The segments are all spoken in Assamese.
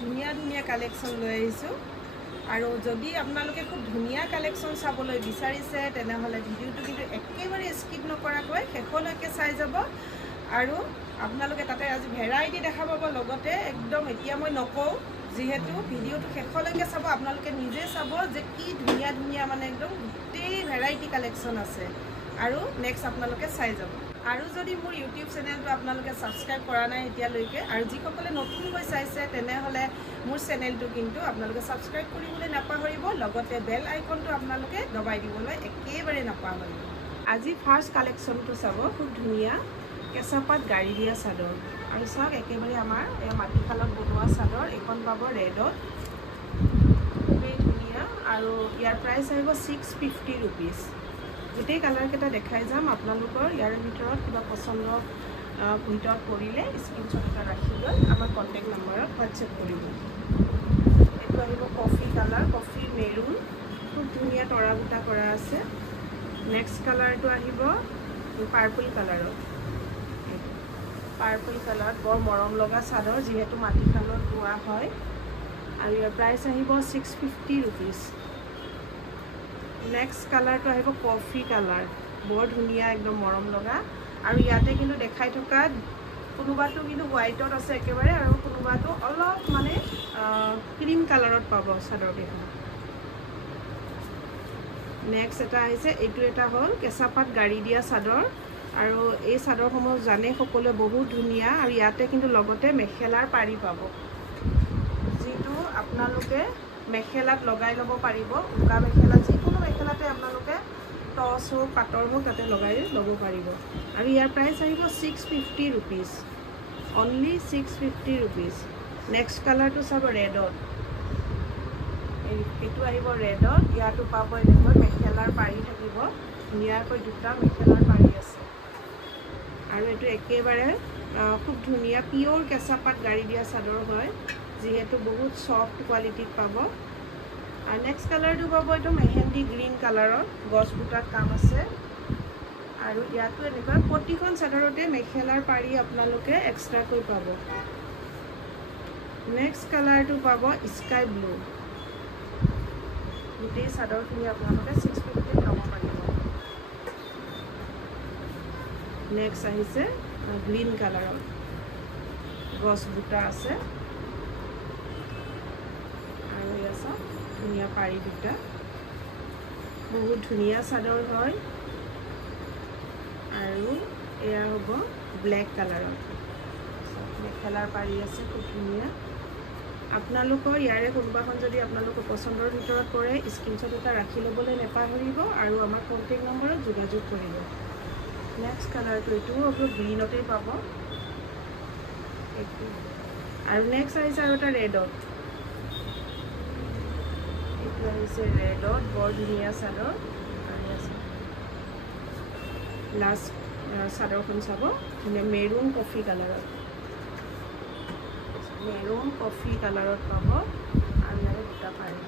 ধুনীয়া ধুনীয়া কালেকশ্যন লৈ আহিছোঁ আৰু যদি আপোনালোকে খুব ধুনীয়া কালেকশ্যন চাবলৈ বিচাৰিছে তেনেহ'লে ভিডিঅ'টো কিন্তু একেবাৰে স্কিপ নকৰাকৈ শেষলৈকে চাই যাব আৰু আপোনালোকে তাতে আজি ভেৰাইটি দেখা পাব লগতে একদম এতিয়া মই নকওঁ যিহেতু ভিডিঅ'টো শেষলৈকে চাব আপোনালোকে নিজে চাব যে কি ধুনীয়া ধুনীয়া মানে একদম গোটেই ভেৰাইটি কালেকশ্যন আছে আৰু নেক্সট আপোনালোকে চাই যাব আৰু যদি মোৰ ইউটিউব চেনেলটো আপোনালোকে ছাবস্ক্ৰাইব কৰা নাই এতিয়ালৈকে আৰু যিসকলে নতুনকৈ চাইছে তেনেহ'লে মোৰ চেনেলটো কিন্তু আপোনালোকে ছাবস্ক্ৰাইব কৰিবলৈ নাপাহৰিব লগতে বেল আইকনটো আপোনালোকে দবাই দিবলৈ একেবাৰে নাপাহৰিব আজি ফাৰ্ষ্ট কালেকশ্যনটো চাব খুব ধুনীয়া কেঁচাপাত গাড়ী দিয়া চাদৰ আৰু চাওক একেবাৰে আমাৰ এই মাটিশালত বনোৱা চাদৰ এখন পাব ৰেডত খুবেই ধুনীয়া আৰু ইয়াৰ প্ৰাইচ আহিব 650 ৰুপিজ গোটেই কালাৰকেইটা দেখাই যাম আপোনালোকৰ ইয়াৰ ভিতৰত কিবা পচন্দ ভিতৰত কৰিলে স্ক্ৰীনশ্বট এটা ৰাখি লৈ আমাৰ কণ্টেক্ট নম্বৰত হোৱাটছএপ কৰিব এইটো আহিব কফি কালাৰ কফি মেৰুন খুব ধুনীয়া তৰা বুটা কৰা আছে নেক্সট কালাৰটো আহিব পাৰ্পল কালাৰত পাৰ্পল কালাৰত বৰ মৰম লগা চাদৰ যিহেতু মাটিশালত বোৱা হয় আৰু ইয়াৰ প্ৰাইচ আহিব 650 ৰুপিজ নেক্সট কালাৰটো আহিব কফি কালাৰ বৰ ধুনীয়া একদম মৰম লগা আৰু ইয়াতে কিন্তু দেখাই থকা কোনোবাটো কিন্তু হোৱাইটত আছে একেবাৰে আৰু কোনোবাটো অলপ মানে ক্ৰীম কালাৰত পাব চাদৰকেইখন নেক্সট এটা আহিছে এইটো এটা হ'ল কেঁচাপাত গাড়ী দিয়া চাদৰ আৰু এই চাদৰসমূহ জানে সকলোৱে বহুত ধুনীয়া আৰু ইয়াতে কিন্তু লগতে মেখেলাৰ পাৰি পাব যিটো আপোনালোকে মেখেলাত লগাই ল'ব পাৰিব উকা মেখেলা যিকোনো মেখেলাতে আপোনালোকে টচ হোক পাটৰ হোক তাতে লগাই ল'ব পাৰিব আৰু ইয়াৰ প্ৰাইচ আহিব 650 ৰুপিজ অনলি 650 ৰুপিজ নেক্সট কালাৰটো চাব ৰেডত এইটো আহিব ৰেডত ইয়াতো পাব এনেকৈ মেখেলাৰ পাৰি থাকিব ধুনীয়াকৈ দুটা মেখেলাৰ পাৰি আছে আৰু এইটো একেবাৰে খুব ধুনীয়া পিয়'ৰ কেঁচাপাত গাড়ী দিয়া চাদৰ হয় যিহেতু বহুত ছফ্ট কোৱালিটিত পাব আৰু নেক্সট কালাৰটো পাব এইটো মেহেন্দি গ্ৰীণ কালাৰত গছ বুটাত কাম আছে আৰু ইয়াতো এনেকুৱা প্ৰতিখন চাদৰতে মেখেলাৰ পাৰি আপোনালোকে এক্সট্ৰাকৈ পাব নেক্সট কালাৰটো পাব স্কাই ব্লু গোটেই চাদৰখিনি আপোনালোকে 650 ল'ব পাৰিব নেক্সট আহিছে গ্ৰীণ কালাৰত গছ বুটা আছে আৰু এয়া চাওক ধুনীয়া পাৰি দুটা বহুত ধুনীয়া চাদৰ হয় আৰু এয়া হ'ব ব্লেক কালাৰত মেখেলাৰ পাৰি আছে খুব ধুনীয়া আপোনালোকৰ ইয়াৰে কোনোবাখন যদি আপোনালোকৰ পচন্দৰ ভিতৰত কৰে স্ক্ৰীনশ্বট এটা ৰাখি ল'বলৈ নাপাহৰিব আৰু আমাৰ কণ্টেক্ট নম্বৰত যোগাযোগ কৰিব নেক্সট কালাৰটো এইটোও হ'ব গ্ৰীণতেই পাব এইটো আৰু নেক্সট আহিছে আৰু এটা ৰেডত এইটো আহিছে ৰেডত বৰ ধুনীয়া চাদৰ আহি আছে লাষ্ট চাদৰখন চাব মেৰুন কফি কালাৰত মেৰুন কফি কালাৰত পাব আৰু ইয়াৰে দুটা পাৰি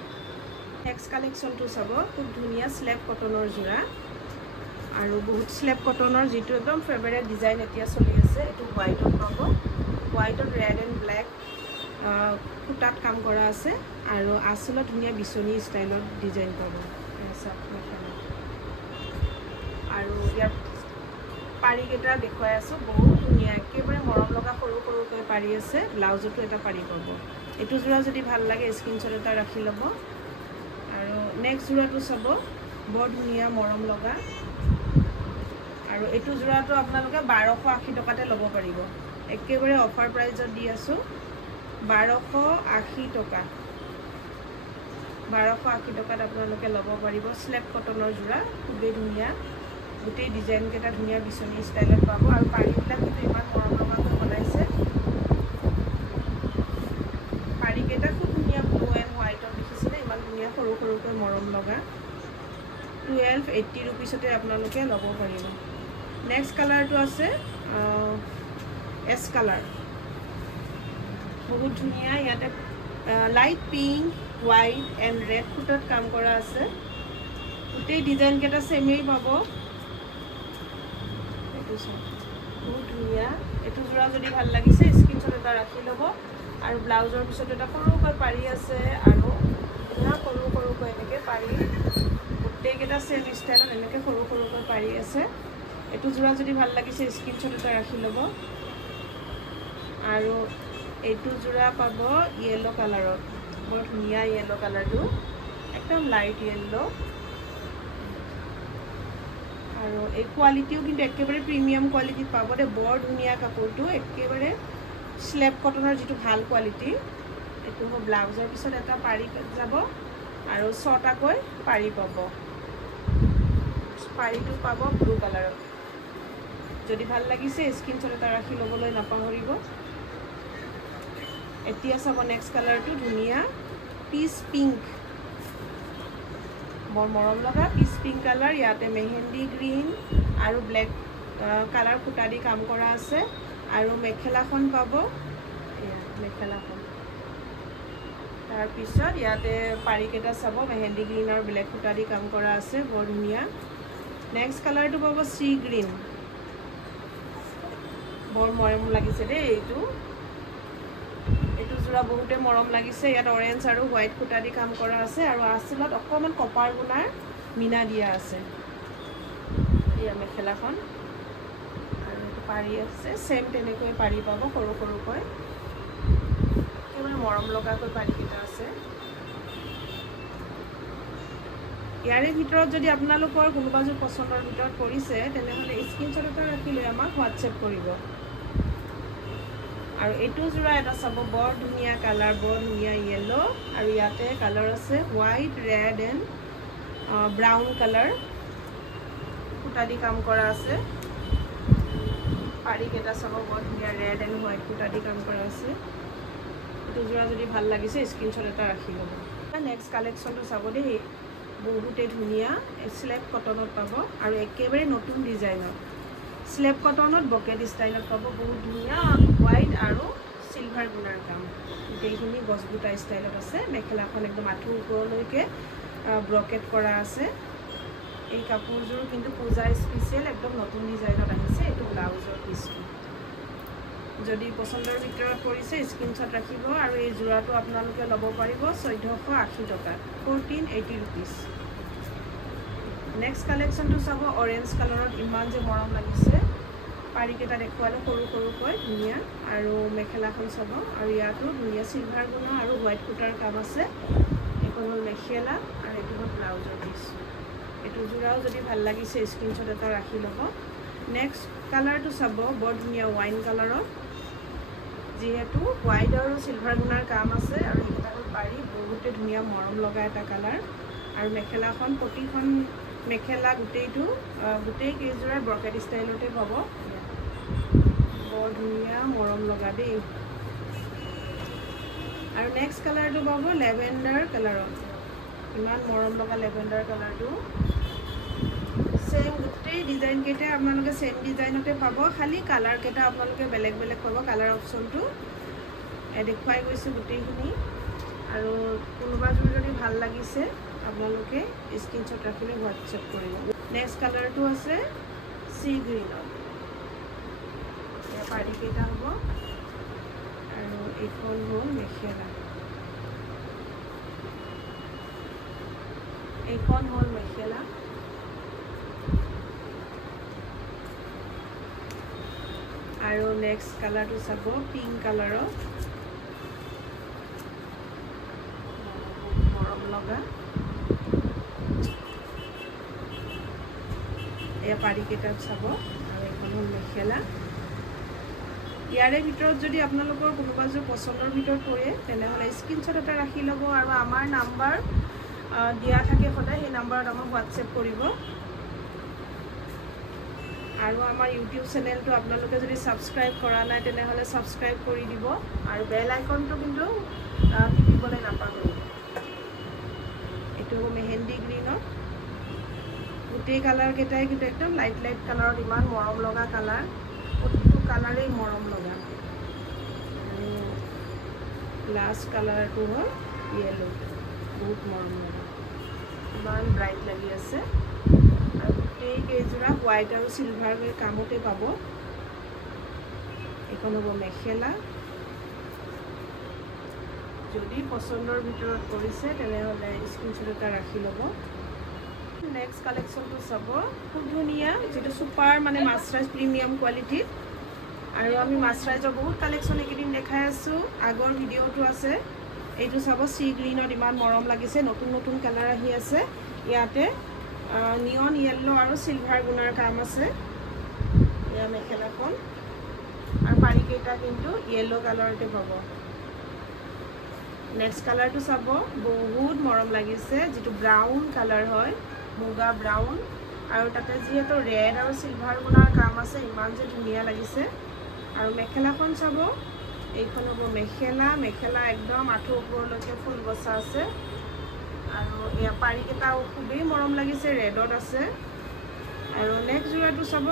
নেক্সট কালেকশ্যনটো চাব খুব ধুনীয়া স্লেব কটনৰ যোৰা আৰু বহুত স্লেব কটনৰ যিটো একদম ফেভাৰেট ডিজাইন এতিয়া চলি আছে এইটো হোৱাইটত পাব হোৱাইটত ৰেড এণ্ড ব্লেক সূতাত কাম কৰা আছে আৰু আচলত ধুনীয়া বিচনী ষ্টাইলত ডিজাইন পাব আৰু ইয়াৰ পাৰিকেইটা দেখুৱাই আছোঁ বহুত ধুনীয়া একেবাৰে মৰম লগা সৰু সৰুকৈ পাৰি আছে ব্লাউজতো এটা পাৰি পাব এইটো যোৰা যদি ভাল লাগে স্ক্ৰীনশ্বট এটা ৰাখি ল'ব আৰু নেক্সট যোৰাটো চাব বৰ ধুনীয়া মৰম লগা আৰু এইটো যোৰাটো আপোনালোকে 1280 টকাতে ল'ব পাৰিব একেবাৰে অফাৰ প্ৰাইজত দি আছোঁ 1280 টকা 1280 টকাত আপোনালোকে ল'ব পাৰিব স্লেব কটনৰ যোৰা খুবেই ধুনীয়া গোটেই ডিজাইনকেইটা ধুনীয়া বিচনী ষ্টাইলত পাব আৰু পাৰিবিলাক কিন্তু ইমান মৰম লগাকৈ বনাইছে পাৰিকেইটা খুব ধুনীয়া ব্লু এণ্ড হোৱাইটত দেখিছিলে ইমান ধুনীয়া সৰু সৰুকৈ মৰম লগা 1280 ৰুপিছতে আপোনালোকে ল'ব পাৰিব নেক্সট কালাৰটো আছে এছ কালাৰ বহুত ধুনীয়া ইয়াতে light pink white and red সূতাত কাম কৰা আছে গোটেই ডিজাইনকেইটা ছেমেই পাব এইটো বহুত ধুনীয়া এইটো যোৰা যদি ভাল লাগিছে স্ক্ৰীনশ্বট এটা ৰাখি ল'ব আৰু ব্লাউজৰ পিছত এটা সৰুকৈ পাৰি আছে আৰু সৰুকৈ এনেকৈ পাৰি গোটেইকেইটা চেম ষ্টাইলত এনেকৈ সৰুকৈ পাৰি আছে। এইটো যোৰা যদি ভাল লাগিছে স্ক্ৰীনশ্বট এটা ৰাখি ল'ব। আৰু এইটো যোৰা পাব য়েল্লো কালাৰত, বৰ ধুনীয়া য়েল্লো কালাৰটো, একদম লাইট য়েল্লো। আৰু এই কোৱালিটিও কিন্তু একেবাৰে প্ৰিমিয়াম কোৱালিটিত পাব দে, বৰ ধুনীয়া কাপোৰটো, একেবাৰে স্লেব কটনৰ যিটো ভাল কোৱালিটি। এইটো ব্লাউজৰ পিছত এটা পাৰি যাব আৰু 6টাকৈ পাৰি পাব। পাৰিটো পাব ব্লু কালাৰত। যদি ভাল লাগিছে স্ক্ৰীনশ্বট এটা ৰাখি ল'বলৈ নাপাহৰিব। এতিয়া চাব নেক্সট কালাৰটো, ধুনীয়া পিচ পিংক, বৰ মৰম লগা পিচ পিংক কালাৰ। ইয়াতে মেহেন্দি গ্ৰীণ আৰু ব্লেক কালাৰ সূতা দি কাম কৰা আছে। আৰু মেখেলাখন পাব, মেখেলাখন তাৰপিছত ইয়াতে পাৰিকেইটা চাব, মেহেন্দি গ্ৰীণ আৰু ব্লেক সূতা দি কাম কৰা আছে, বৰ ধুনীয়া। নেক্সট কালাৰটো পাব চি গ্ৰীণ, বৰ মৰম লাগিছে দেই। এইটো যোৰা বহুতে মৰম লাগিছে। ইয়াত অৰেঞ্জ আৰু হোৱাইট সূতা দি কাম কৰা আছে আৰু আঁচলত অকণমান কপাৰ গুণাৰ মীনা দিয়া আছে। এয়া মেখেলাখন আৰু এইটো পাৰি আছে, চেম তেনেকৈ পাৰি পাব সৰুকৈ, একেবাৰে মৰম লগাকৈ পাৰিকেইটা আছে। ইয়াৰে ভিতৰত যদি আপোনালোকৰ কোনোবাযোৰ পচন্দৰ ভিতৰত পৰিছে তেনেহ'লে স্ক্ৰীনশ্বট এটা ৰাখি লৈ আমাক হোৱাটছএপ কৰিব। আৰু এইটো যোৰা এটা চাব, বৰ ধুনীয়া কালাৰ, বৰ ধুনীয়া য়েল্লো আৰু ইয়াতে কালাৰ আছে white, red and brown colour সূতা দি কাম কৰা আছে। পাৰিকেইটা চাব, বৰ ধুনীয়া ৰেড এণ্ড হোৱাইট সূতা দি কাম কৰা আছে। এইটো যোৰা যদি ভাল লাগিছে স্ক্ৰীনশ্বট এটা ৰাখি ল'ব। নেক্সট কালেকশ্যনটো চাব দেই, বহুতে ধুনীয়া স্লেব কটনত পাব আৰু একেবাৰে নতুন ডিজাইনত। স্লেব কটনত বকেট ষ্টাইলত পাব, বহুত ধুনীয়া হোৱাইট আৰু চিলভাৰ গুণাৰ কাম, গোটেইখিনি গছবুটা ষ্টাইলত আছে। মেখেলাখন একদম আঁঠুৰ ওপৰলৈকে ব্ৰকেট কৰা আছে। এই কাপোৰযোৰ কিন্তু পূজা স্পেচিয়েল, একদম নতুন ডিজাইনত আহিছে। এইটো ব্লাউজৰ পিচটো যদি পচন্দৰ ভিতৰত পৰিছে স্ক্ৰীনশ্বট ৰাখিব। আৰু এই যোৰাটো আপোনালোকে ল'ব পাৰিব 1480 টকাত, 1480 ৰুপিজ। নেক্সট কালেকশ্যনটো চাব, অৰেঞ্জ কালাৰত, ইমান যে মৰম লাগিছে। পাৰিকেইটা দেখুৱালে সৰুকৈ ধুনীয়া। আৰু মেখেলাখন চাব, আৰু ইয়াতো ধুনীয়া চিলভাৰ গুণা আৰু হোৱাইট সূতাৰ কাম আছে। এইখন হ'ল মেখেলা আৰু এইটো হ'ল ব্লাউজৰ পিচ। এইটো যোৰাও যদি ভাল লাগিছে স্ক্ৰীনশ্বট এটা ৰাখি ল'ব। নেক্সট কালাৰটো চাব, বৰ ধুনীয়া ৱাইন কালাৰত, যিহেতু হোৱাইট আৰু চিলভাৰ গুণাৰ কাম আছে। আৰু এইকেইটা হ'ল পাৰি, বহুতে ধুনীয়া মৰম লগা এটা কালাৰ। আৰু মেখেলাখন, প্ৰতিখন মেখেলা গোটেই কেইযোৰাই ব্ৰকেট ষ্টাইলতে পাব, বৰ ধুনীয়া মৰম লগা দেই। আৰু নেক্সট কালাৰটো পাব লেভেণ্ডাৰ কালাৰত, ইমান মৰম লগা লেভেণ্ডাৰ কালাৰটো। চেম গোটেই ডিজাইনকেইটাই আপোনালোকে চেম ডিজাইনতে পাব, খালি কালাৰকেইটা আপোনালোকে বেলেগ বেলেগ পাব। কালাৰ অপশ্যনটো দেখুৱাই গৈছোঁ গোটেইখিনি। আৰু কোনোবাযোৰ যদি ভাল লাগিছে আপোনালোকে স্ক্ৰীনশ্বট ৰাখিলে হোৱাটছএপ কৰিব। নেক্সট কালাৰটো আছে চি গ্ৰীণত, পাৰিকেইটা হ'ব। আৰু এইখন হ'ল মেখেলা, এইখন হ'ল মেখেলা। আৰু নেক্সট কালাৰটো চাব, পিংক কালাৰত, মৰম লগা। এয়া পাৰিকেইটাত চাব, আৰু এইখন হ'ল মেখেলা। ইয়াৰে ভিতৰত যদি আপোনালোকৰ কোনোবাযোৰ পচন্দৰ ভিতৰত পৰে তেনেহ'লে স্ক্ৰীনশ্বট এটা ৰাখি ল'ব। আৰু আমাৰ নাম্বাৰ দিয়া থাকে সদায়, সেই নাম্বাৰত আমাক হোৱাটছএপ কৰিব। আৰু আমাৰ ইউটিউব চেনেলটো আপোনালোকে যদি ছাবস্ক্ৰাইব কৰা নাই তেনেহ'লে ছাবস্ক্ৰাইব কৰি দিব। আৰু বেল আইকনটো কিন্তু টিপিবলৈ নাপাহৰিব। এইটো মেহেন্দি গ্ৰীণত, গোটেই কালাৰকেইটাই কিন্তু একদম লাইট কালাৰত, ইমান মৰম লগা কালাৰ, প্ৰতিটো কালাৰেই মৰম লগা। আৰু লাষ্ট কালাৰটো হ'ল য়েল্লো, বহুত মৰম লগা, ইমান ব্ৰাইট লাগি আছে। আৰু গোটেই কেইযোৰা হোৱাইট আৰু চিলভাৰ কামতে পাব। এইখন হ'ব মেখেলা যদি পছন্দৰ ভিতৰত কৰিছে তেনেহ'লে স্ক্ৰীনশ্বট এটা ৰাখি ল'ব। নেক্সট কালেকশ্যনটো চাব, খুব ধুনীয়া, যিটো ছুপাৰ মানে মাছৰাইজ প্ৰিমিয়াম কোৱালিটি। আৰু আমি মাছৰাইজৰ বহুত কালেকশ্যন এইকেইদিন দেখাই আছোঁ, আগৰ ভিডিঅ'টো আছে। এইটো চাব, চি গ্ৰীণত ইমান মৰম লাগিছে, নতুন নতুন কালাৰ আহি আছে। ইয়াতে নিয়ন য়েল্লো আৰু চিলভাৰ গুণাৰ কাম আছে। এয়া মেখেলাখন, আৰু পাৰিকেইটা কিন্তু য়েল্লো কালাৰতে পাব। নেক্সট কালাৰটো চাব, বহুত মৰম লাগিছে, যিটো ব্ৰাউন কালাৰ হয়, মুগা ব্ৰাউন, আৰু তাতে যিহেতু ৰেড আৰু চিলভাৰ গুণাৰ কাম আছে, ইমান যে ধুনীয়া লাগিছে। আৰু মেখেলাখন চাব, এইখন হ'ব মেখেলা, মেখেলা একদম আঁঠুৰ ওপৰলৈকে ফুল বচা আছে। আৰু এয়া পাৰিকেইটাও খুবেই মৰম লাগিছে, ৰেডত আছে। আৰু নেক্সট যোৰাটো চাব,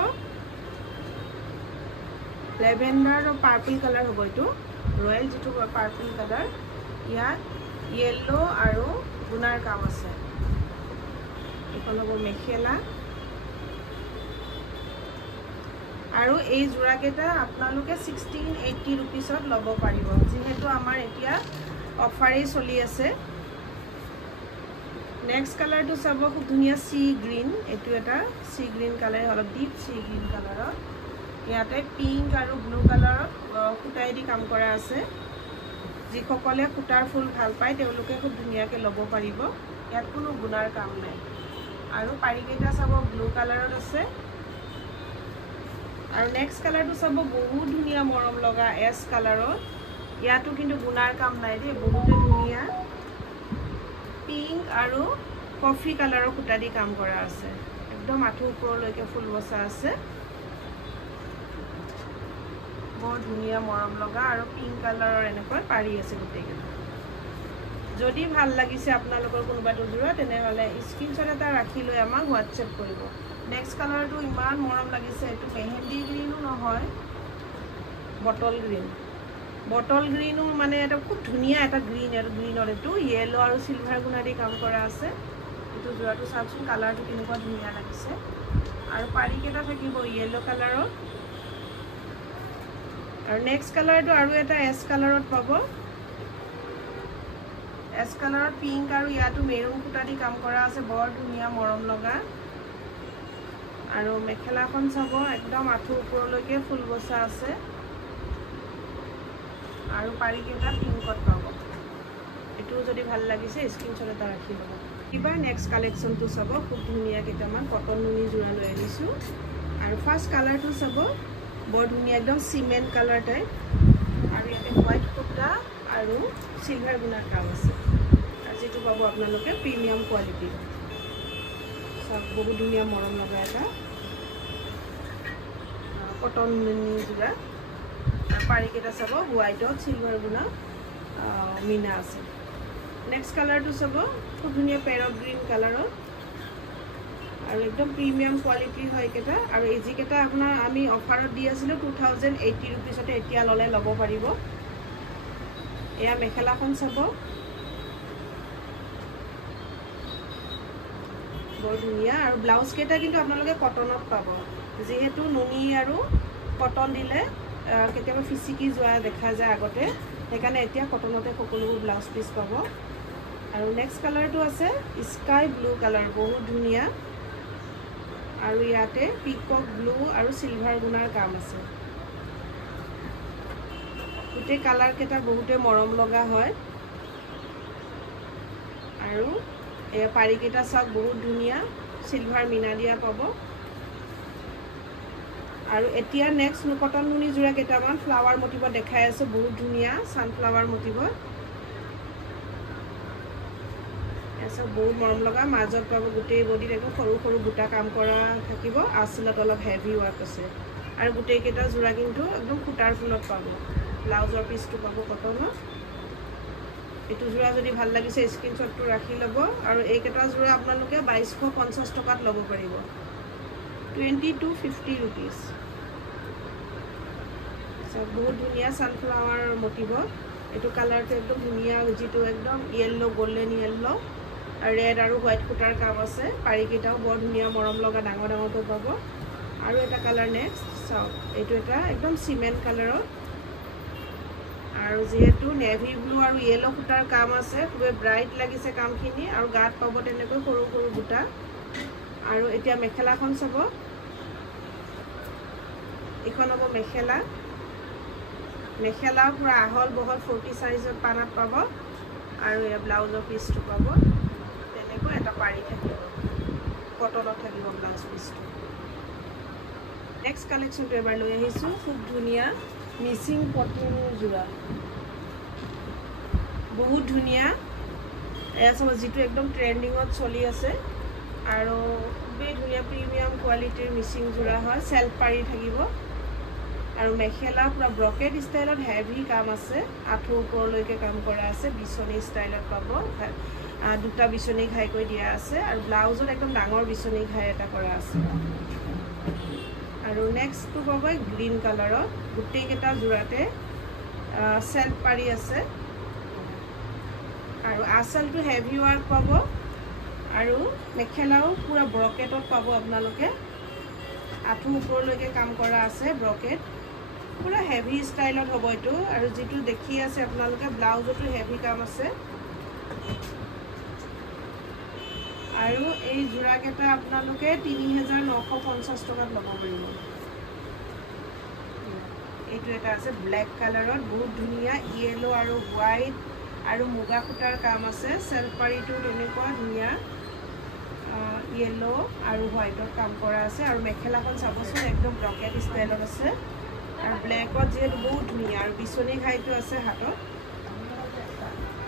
লেভেণ্ডাৰ আৰু পাৰ্পল কালাৰ হ'ব, এইটো ৰয়েল যিটো পাৰ্পল কালাৰ, ইয়াত য়েল্লো আৰু গুণাৰ কাম আছে। এইখন হ'ব মেখেলা। আৰু এই যোৰাকেইটা আপোনালোকে 1680 ৰুপিছত ল'ব পাৰিব, যিহেতু আমাৰ এতিয়া অফাৰেই চলি আছে। নেক্সট কালাৰটো চাব, খুব ধুনীয়া চি গ্ৰীণ, এইটো এটা চি গ্ৰীণ কালাৰ, অলপ ডিপ চি গ্ৰীণ কালাৰত। ইয়াতে পিংক আৰু ব্লু কালাৰত সূতাইদি কাম কৰা আছে। যিসকলে সূতাৰ ফুল ভাল পায় তেওঁলোকে খুব ধুনীয়াকৈ ল'ব পাৰিব, ইয়াত কোনো গুণাৰ কাম নাই। আৰু পাৰিকেইটা চাব, ব্লু কালাৰত আছে। আৰু নেক্সট কালাৰটো চাব, বহুত ধুনীয়া মৰম লগা এছ কালাৰত, ইয়াতো কিন্তু গুণাৰ কাম নাই দেই, বহুতে ধুনীয়া। পিংক আৰু কফি কালাৰৰ সূতা দি কাম কৰা আছে, একদম আঁঠুৰ ওপৰলৈকে ফুল বচা আছে, বৰ ধুনীয়া মৰম লগা। আৰু পিংক কালাৰৰ এনেকৈ পাৰি আছে গোটেইকেইটা। যদি ভাল লাগিছে আপোনালোকৰ কোনোবা দুযোৰা, তেনেহ'লে স্ক্ৰীনশ্বট এটা ৰাখি লৈ আমাক হোৱাটছএপ কৰিব। নেক্সট কালাৰটো ইমান মৰম লাগিছে, এইটো মেহেন্দি গ্ৰীণো নহয়, বটল গ্ৰীণ। বটল গ্ৰীণো মানে এটা খুব ধুনীয়া এটা গ্ৰীণ, আৰু গ্ৰীণত এইটো য়েল্লো আৰু চিলভাৰ গুণা দি কাম কৰা আছে। এইটো যোৰাটো চাওকচোন, কালাৰটো কেনেকুৱা ধুনীয়া লাগিছে। আৰু পাৰিকেইটা থাকিব য়েল্লো কালাৰত। আৰু নেক্সট কালাৰটো আৰু এটা এছ কালাৰত পাব, এছ কালাৰত পিংক আৰু ইয়াতো মেৰুন সূতা দি কাম কৰা আছে, বৰ ধুনীয়া মৰম লগা। আৰু মেখেলাখন চাব, একদম আঁঠুৰ ওপৰলৈকে ফুল বচা আছে। আৰু পাৰিকেইটা পিংকত পাব। এইটোও যদি ভাল লাগিছে স্ক্ৰীনশ্বট এটা ৰাখি ল'ব। কিবা নেক্সট কালেকশ্যনটো চাব, খুব ধুনীয়া কেইটামান কটন নুনি যোৰা লৈ আনিছোঁ। আৰু ফাৰ্ষ্ট কালাৰটো চাব, বৰ ধুনীয়া একদম চিমেণ্ট কালাৰ টাইপ, আৰু ইয়াতে হোৱাইট সূতা আৰু চিলভাৰ গুণাৰ কাম আছে। আৰু যিটো পাব আপোনালোকে প্ৰিমিয়াম কোৱালিটিৰ, চাওক বহুত ধুনীয়া মৰম লগা এটা কটন নুনি যোৰা। আৰু পাৰিকেইটা চাব, হোৱাইটত চিলভাৰ গুণা মিনা আছে। নেক্সট কালাৰটো চাব, খুব ধুনীয়া পেৰট গ্ৰীণ কালাৰত, আৰু একদম প্ৰিমিয়াম কোৱালিটিৰ হয় এইকেইটা। আৰু এই যিকেইটা আপোনাৰ আমি অফাৰত দি আছিলোঁ 2080 ৰুপিছতে, এতিয়া ল'লে ল'ব পাৰিব। এয়া মেখেলাখন চাব, বৰ ধুনীয়া। আৰু ব্লাউজকেইটা কিন্তু আপোনালোকে কটনত পাব, যিহেতু নুনি আৰু কটন দিলে কেতিয়াবা ফিচিকি যোৱা দেখা যায় আগতে, সেইকাৰণে এতিয়া কটনতে সকলোবোৰ ব্লাউজ পিচ পাব। আৰু নেক্সট কালাৰটো আছে স্কাই ব্লু কালাৰ, বহুত ধুনীয়া। আৰু ইয়াতে পিকক ব্লু আৰু চিলভাৰ গুণাৰ কাম আছে। গোটেই কালাৰকেইটা বহুতে মৰম লগা হয়। আৰু এয়া পাৰিকেইটা চাওক, বহুত ধুনীয়া, চিলভাৰ মিনা দিয়া পাব। আৰু এতিয়া নেক্সট কটন নুনি যোৰা কেইটামান ফ্লাৱাৰ মটিভত দেখাই আছোঁ, বহুত ধুনীয়া ছানফ্লাৱাৰ মটিভত। এসব বহুত মৰম লগা, মাজত পাব গোটেই বডিত একদম সৰু সৰু বুটা কাম কৰা থাকিব, আঁচলত অলপ হেভি ৱাৰ্ক আছে। আৰু গোটেইকেইটা যোৰা কিন্তু একদম সূতাৰ ফুলত পাব। ব্লাউজৰ পিচটো পাব কটনত। এইটো যোৰা যদি ভাল লাগিছে স্ক্ৰীনশ্বটটো ৰাখি ল'ব। আৰু এইকেইটা যোৰা আপোনালোকে 2250 টকাত ল'ব পাৰিব, 2250 ৰুপিজ। বহুত ধুনীয়া ছানফ্লাৱাৰ মটিভত, এইটো কালাৰটো একদম ধুনীয়া, যিটো একদম য়েল্লো, গল্ডেন য়েল্লো, ৰেড আৰু হোৱাইট সূতাৰ কাম আছে। পাৰিকেইটাও বৰ ধুনীয়া মৰম লগা, ডাঙৰ ডাঙৰকৈ পাব। আৰু এটা কালাৰ নেক্সট চাওক, এইটো এটা একদম চিমেণ্ট কালাৰত, আৰু যেহেতু নেভি ব্লু আৰু ইয়েলো সূতাৰ কাম আছে, খুবেই ব্ৰাইট লাগিছে কামখিনি আৰু গাত পাব তেনেকৈ সৰু সৰু বুটা। আৰু এতিয়া মেখেলাখন চাব, এইখন হ'ব মেখেলা। মেখেলা পুৰা আহল বহল 40 সাইজত পানাত পাব আৰু এই ব্লাউজৰ পিচটো পাব তেনেকৈ এটা পাৰি থাকিব, কটনত থাকিব ব্লাউজ পিচটো। নেক্সট কালেকশ্যনটো এবাৰ লৈ আহিছোঁ, খুব ধুনীয়া মিচিং পটিনৰ যোৰা, বহুত ধুনীয়া। এয়া চাব, যিটো একদম ট্ৰেণ্ডিঙত চলি আছে আৰু খুবেই ধুনীয়া প্ৰিমিয়াম কোৱালিটিৰ মিচিং যোৰা হয়, চেল্ফ পাৰি থাকিব। আৰু মেখেলা পুৰা ব্ৰকেট ষ্টাইলত হেভি কাম আছে, আঁঠুৰ ওপৰলৈকে কাম কৰা আছে, বিচনী ষ্টাইলত পাব, দুটা বিচনী ঘাইকৈ দিয়া আছে আৰু ব্লাউজত একদম ডাঙৰ বিচনী ঘাই এটা কৰা আছে। আৰু নেক্সটটো পাব গ্ৰীণ কালাৰত, গোটেইকেইটা যোৰাতে চেল্ফ পাৰি আছে আৰু আঁচলটো হেভি ৱাৰ্ক পাব আৰু মেখেলাও পুৰা ব্ৰকেটত পাব আপোনালোকে, আঁঠুৰ ওপৰলৈকে কাম কৰা আছে, ব্ৰকেট পুৰা হেভি ষ্টাইলত হ'ব এইটো। আৰু যিটো দেখি আছে আপোনালোকে ব্লাউজতো হেভি কাম আছে। আৰু এই যোৰাকেইটা আপোনালোকে ৩,৯৫০ টকাত ল'ব পাৰিব। এইটো এটা আছে ব্লেক কালাৰত, বহুত ধুনীয়া ইয়েলো আৰু হোৱাইট আৰু মুগা সূতাৰ কাম আছে, চেল্ফ পাৰিটো তেনেকুৱা ধুনীয়া ইয়েলো আৰু হোৱাইটত কাম কৰা আছে। আৰু মেখেলাখন চাবচোন একদম ব্ৰকেট ষ্টাইলত আছে আৰু ব্লেকত যিহেতু বহুত ধুনীয়া আৰু বিচনী ঘাইটো আছে হাতত।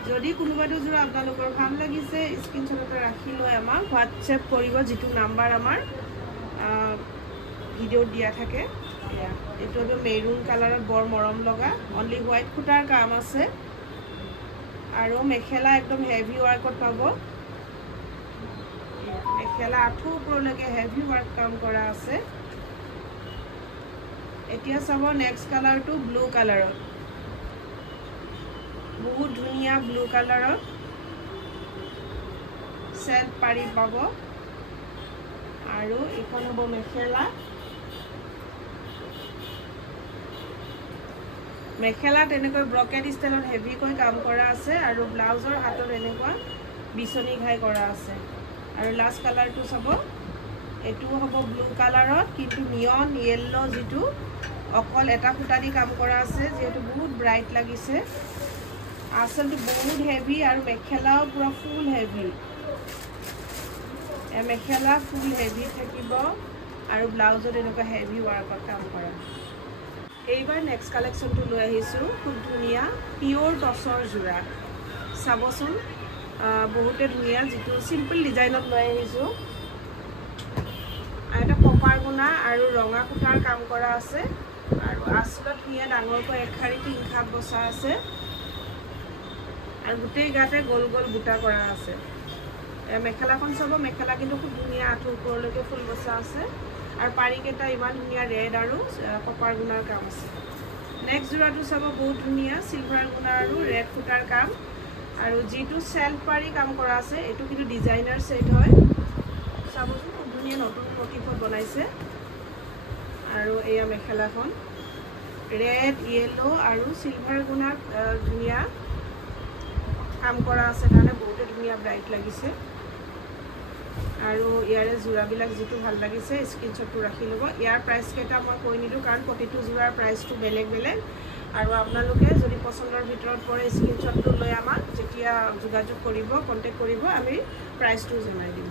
যদি কোনোবাটো যোৰা আপোনালোকৰ ভাল লাগিছে স্ক্ৰীনশ্বট এটা ৰাখি লৈ আমাক হোৱাটছএপ কৰিব, যিটো নাম্বাৰ আমাৰ ভিডিঅ'ত দিয়া থাকে। এইটো একদম মেৰুন কালাৰত বৰ মৰম লগা, অনলি হোৱাইট সূতাৰ কাম আছে আৰু মেখেলা একদম হেভি ৱাৰ্কত পাব। মেখেলা আঁঠুৰ ওপৰলৈকে হেভি ৱাৰ্ক কাম কৰা আছে। এতিয়া চাব নেক্সট কালাৰটো ব্লু কালাৰত, বহুত ধুনীয়া ব্লু কালাৰত চেল্ফ পাৰি পাব আৰু এইখন হ'ব মেখেলা। মেখেলা তেনেকৈ ব্ৰকেট ষ্টাইলত হেভিকৈ কাম কৰা আছে আৰু ব্লাউজৰ হাতত এনেকুৱা বিচনী ঘাই কৰা আছে। আৰু লাষ্ট কালাৰটো চাব, এইটোও হ'ব ব্লু কালাৰত কিন্তু নিয়ন য়েল্লো, যিটো অকল এটা সূতা দি কাম কৰা আছে, যিহেতু বহুত ব্ৰাইট লাগিছে। আঁচলটো বহুত হেভি আৰু মেখেলাও পুৰা ফুল হেভি, মেখেলা ফুল হেভি থাকিব আৰু ব্লাউজত এনেকুৱা হেভি ৱাৰ্কত কাম কৰা। এইবাৰ নেক্সট কালেকশ্যনটো লৈ আহিছোঁ, খুব ধুনীয়া পিয়'ৰ টচৰ যোৰা, চাবচোন বহুতে ধুনীয়া, যিটো চিম্পল ডিজাইনত লৈ আহিছোঁ। এটা কপাৰ গুণা আৰু ৰঙা সূতাৰ কাম কৰা আছে আৰু আঁচলত ধুনীয়া ডাঙৰকৈ এশাৰী টিংখাপ বচা আছে আৰু গোটেই গাতে গোল গোল বুটা কৰা আছে। মেখেলাখন চাব, মেখেলা কিন্তু খুব ধুনীয়া, আঁঠুৰ ওপৰলৈকে ফুল বচা আছে আৰু পাৰিকেইটা ইমান ধুনীয়া ৰেড আৰু কপাৰ গুণাৰ কাম আছে। নেক্সট যোৰাটো চাব, বহুত ধুনীয়া চিলভাৰ গুণা আৰু ৰেড সূতাৰ কাম আৰু যিটো চেল্ফ পাৰি কাম কৰা আছে, এইটো কিন্তু ডিজাইনাৰ ছেট হয়, চাবচোন খুব ধুনীয়া নতুন মটিফত বনাইছে। আৰু এয়া মেখেলাখন ৰেড ইয়েলো আৰু চিলভাৰ গুণাৰ ধুনীয়া কাম কৰা আছে কাৰণে বহুতে ধুনীয়া ব্ৰাইট লাগিছে। আৰু ইয়াৰে যোৰাবিলাক যিটো ভাল লাগিছে স্ক্ৰীনশ্বটটো ৰাখি ল'ব। ইয়াৰ প্ৰাইচকেইটা মই কৈ নিদিওঁ কাৰণ প্ৰতিটো যোৰাৰ প্ৰাইচটো বেলেগ বেলেগ আৰু আপোনালোকে যদি পচন্দৰ ভিতৰত পৰে স্ক্ৰীনশ্বটটো লৈ আমাক যেতিয়া যোগাযোগ কৰিব, কণ্টেক্ট কৰিব, আমি প্ৰাইচটো জনাই দিম।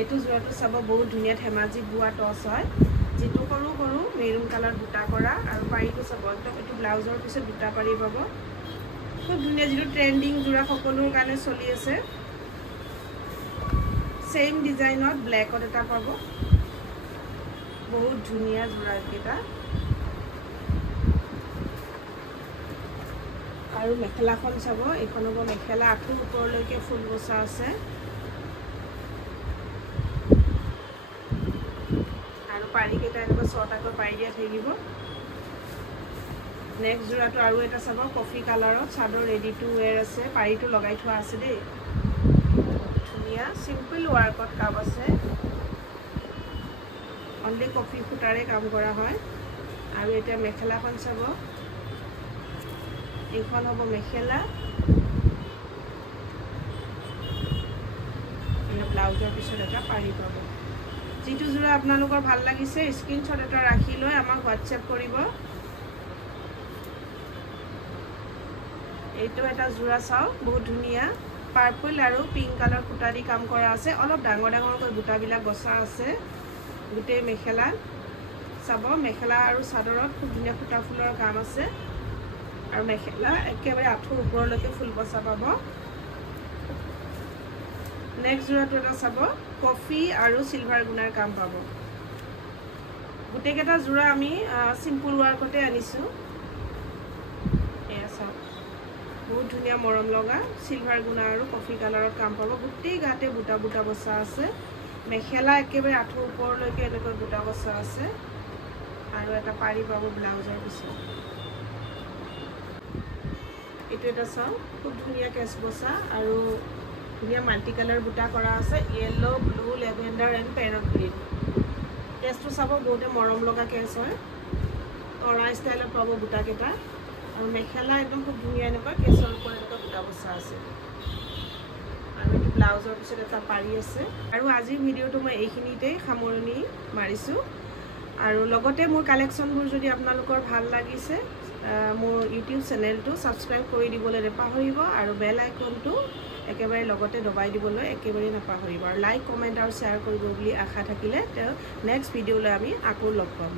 এইটো যোৰাটো চাব, বহুত ধুনীয়া ধেমাজি বোৱা টচ হয়, যিটো সৰু সৰু মেৰুন কালাৰ বুটা কৰা আৰু পাৰিটো চাব একদম, এইটো ব্লাউজৰ পিছত বুটা পাৰি পাব, খুব ধুনীয়া, যিটো ট্ৰেণ্ডিং যোৰা সকলোৰ কাৰণে চলি আছে। চেম ডিজাইনত ব্লেকত এটা পাব, বহুত ধুনীয়া যোৰাকেইটা। আৰু মেখেলাখন চাব, এইখন হ'ব মেখেলা, আঁঠুৰ ওপৰলৈকে ফুল বচা আছে আৰু পাৰিকেইটা এনেকুৱা ছটাকৈ পাৰি দিয়া থাকিব। নেক্সট যোৰাটো আৰু এটা চাব, কফি কালাৰত, চাদৰ ৰেডি টু ৱেৰ আছে, পাৰিটো লগাই থোৱা আছে দেই, ধুনীয়া চিম্পল ৱাৰ্কত কাম আছে, অনলি কফি সূতাৰে কাম কৰা হয়। আৰু এতিয়া মেখেলাখন চাব, এইখন হ'ব মেখেলা, ব্লাউজৰ পিছত এটা পাৰি পাব। যিটো যোৰা আপোনালোকৰ ভাল লাগিছে স্ক্ৰীনশ্বট এটা ৰাখি লৈ আমাক হোৱাটছএপ কৰিব। এইটো এটা যোৰা চাওক, বহুত ধুনীয়া পাৰ্পল আৰু পিংক কালাৰ সূতা দি কাম কৰা আছে। অলপ ডাঙৰ ডাঙৰকৈ বুটাবিলাক বচা আছে গোটেই মেখেলাত। চাব মেখেলা আৰু চাদৰত খুব ধুনীয়া সূতা ফুলৰ কাম আছে আৰু মেখেলা একেবাৰে আঁঠুৰ ওপৰলৈকে ফুল বচা পাব। নেক্সট যোৰাটো এটা চাব, কফি আৰু চিলভাৰ গুণাৰ কাম পাব। গোটেইকেইটা যোৰা আমি চিম্পুল ৱাৰ্কতে আনিছোঁ। এয়া চাওক, বহুত ধুনীয়া মৰম লগা চিলভাৰ গুণা আৰু কফি কালাৰত কাম পাব। গোটেই গাতে বুটা বুটা বচা আছে। মেখেলা একেবাৰে আঁঠুৰ ওপৰলৈকে এনেকৈ বুটা বচা আছে আৰু এটা পাৰি পাব ব্লাউজৰ পিছত। এইটো এটা চাওক, খুব ধুনীয়া কেচ বচা আৰু ধুনীয়া মাল্টি কালাৰ বুটা কৰা আছে। Yellow, blue, lavender and parrot green. কেচটো চাব, বহুতে মৰম লগা কেচ হয়। তৰা ষ্টাইলত পাব বুটাকেইটা আৰু মেখেলা একদম খুব ধুনীয়া এনেকুৱা কেচৰ ওপৰত এনেকুৱা বুটা বচা আছে আৰু এইটো ব্লাউজৰ পিছত এটা পাৰি আছে। আৰু আজিৰ ভিডিঅ'টো মই এইখিনিতেই সামৰণি মাৰিছোঁ। আৰু লগতে মোৰ কালেকশ্যনবোৰ যদি আপোনালোকৰ ভাল লাগিছে মোৰ ইউটিউব চেনেলটো ছাবস্ক্ৰাইব কৰি দিবলৈ নাপাহৰিব আৰু বেল আইকনটো একেবাৰে লগতে দবাই দিবলৈ একেবাৰে নাপাহৰিব। আৰু লাইক, কমেণ্ট আৰু শ্বেয়াৰ কৰিব বুলি আশা থাকিলে নেক্সট ভিডিঅ'লৈ আমি আকৌ লগ পাম।